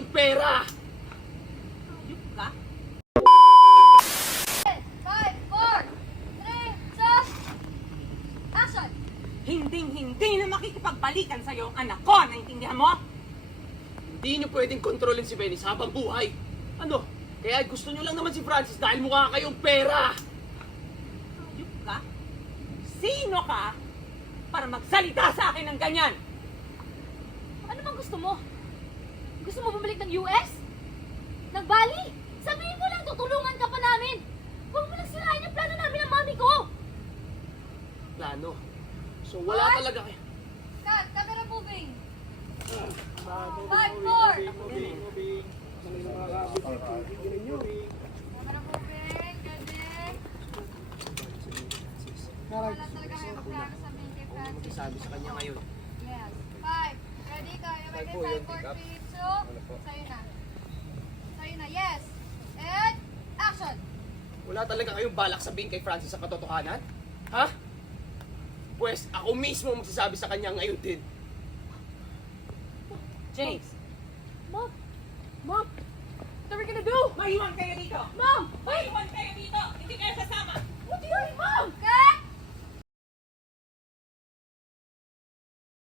kayong pera! Ayup ka? 5, 4, 3, 2, action! Hinding-hindi na makikipagbalikan sa'yo ang anak ko, naintindihan mo? Hindi nyo pwedeng kontrolin si Venice habang buhay. Ano? Kaya gusto nyo lang naman si Francis dahil mukha kayong pera! Ayup ka? Sino ka para magsalita sa akin ng ganyan? Ano bang gusto mo? Gusto mo bumalik ng US? Ng Bali? Sabihin mo lang, tutulungan ka pa namin! Huwag mo lang sirain yung plano namin ng mami ko! Plano. So wala What? talaga kayo. Cut! Camera moving! 5, 4, Camera moving, galing! Wala talaga kayo plano sabihin kay Francis. Sabi sa kanya ngayon. Yes. 5. Ready ka? Ready? 5, 4, 3, 2. Sa'yo na. Sa'yo na. Yes. And action. Wala talaga kayong balak sabihin kay Francis ang katotohanan? Ha? Pwes, ako mismo magsasabi sa kanya ngayon din. James, Mom. Mom, What are we gonna do? maiwan kayo dito! Mom! Maiwan